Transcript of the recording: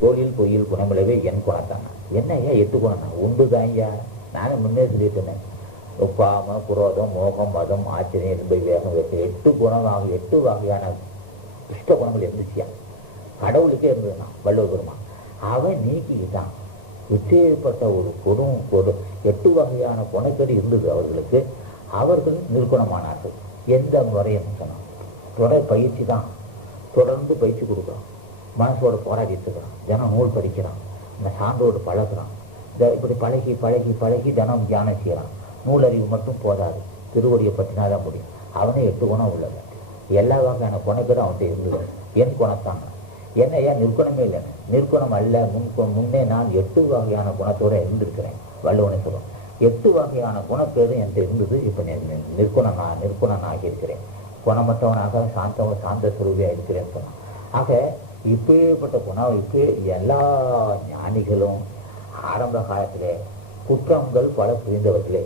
கோயில் கோயில் குணமிழவே என் குணத்தாங்க என்ன ஐயா எட்டு குணம் உண்டு ஐயா. நானும் முன்னே சொல்லிட்டேனே பாம குரோதம் மோகம் மதம் ஆச்சரியம் என்பை வேகம் வெற்றி எட்டு குணமாக எட்டு வகையான இஷ்ட குணங்கள் இருந்துச்சியா. கடவுளுக்கே இருந்ததுன்னா வள்ளுவர் பெருமான். அவன் நீக்கிக்கிட்டான். விச்சேற்பட்ட ஒரு குணம் ஒரு எட்டு வகையான குணக்கடி இருந்தது அவர்களுக்கு. அவர்கள் நிர்குணமானார்கள். எந்த முறையும் சொன்னான். தொடர் பயிற்சி தான். தொடர்ந்து பயிற்சி கொடுக்குறோம் மனசோட போராடிட்டுருக்கிறான். தினம் நூல் படிக்கிறான். இந்த சான்றோடு பழகுறான். இந்த இப்படி பழகி பழகி பழகி தினம் தியானம் செய்யறான் நூலறிவு மட்டும் போதாது. திருவடியை பற்றினாதான் முடியும். அவனே எட்டு குணம் உள்ளவன். எல்லா வகையான குணக்கேடும் அவன்கிட்ட இருந்தது. என் குணத்தாங்க என்ன ஏன் நிற்குணமே இல்லை? நிற்குணம் அல்ல. முன் முன்னே நான் எட்டு வகையான குணத்தோட இருந்திருக்கிறேன். வள்ளுவனை சொல்லும் எட்டு வகையான குணப்பேரும் என்கிட்ட இருந்தது. இப்போ நிற்குணம் நான் நிற்குணம் ஆகியிருக்கிறேன். குணமற்றவனாக சாந்தவன் சாந்த சுரூபியாக இருக்கிறேன்னு சொன்னான். ஆக இப்பேற்பட்ட குணம் எல்லா ஞானிகளும் ஆரம்ப காலத்திலே குற்றங்கள் பல புரிந்தவர்களே.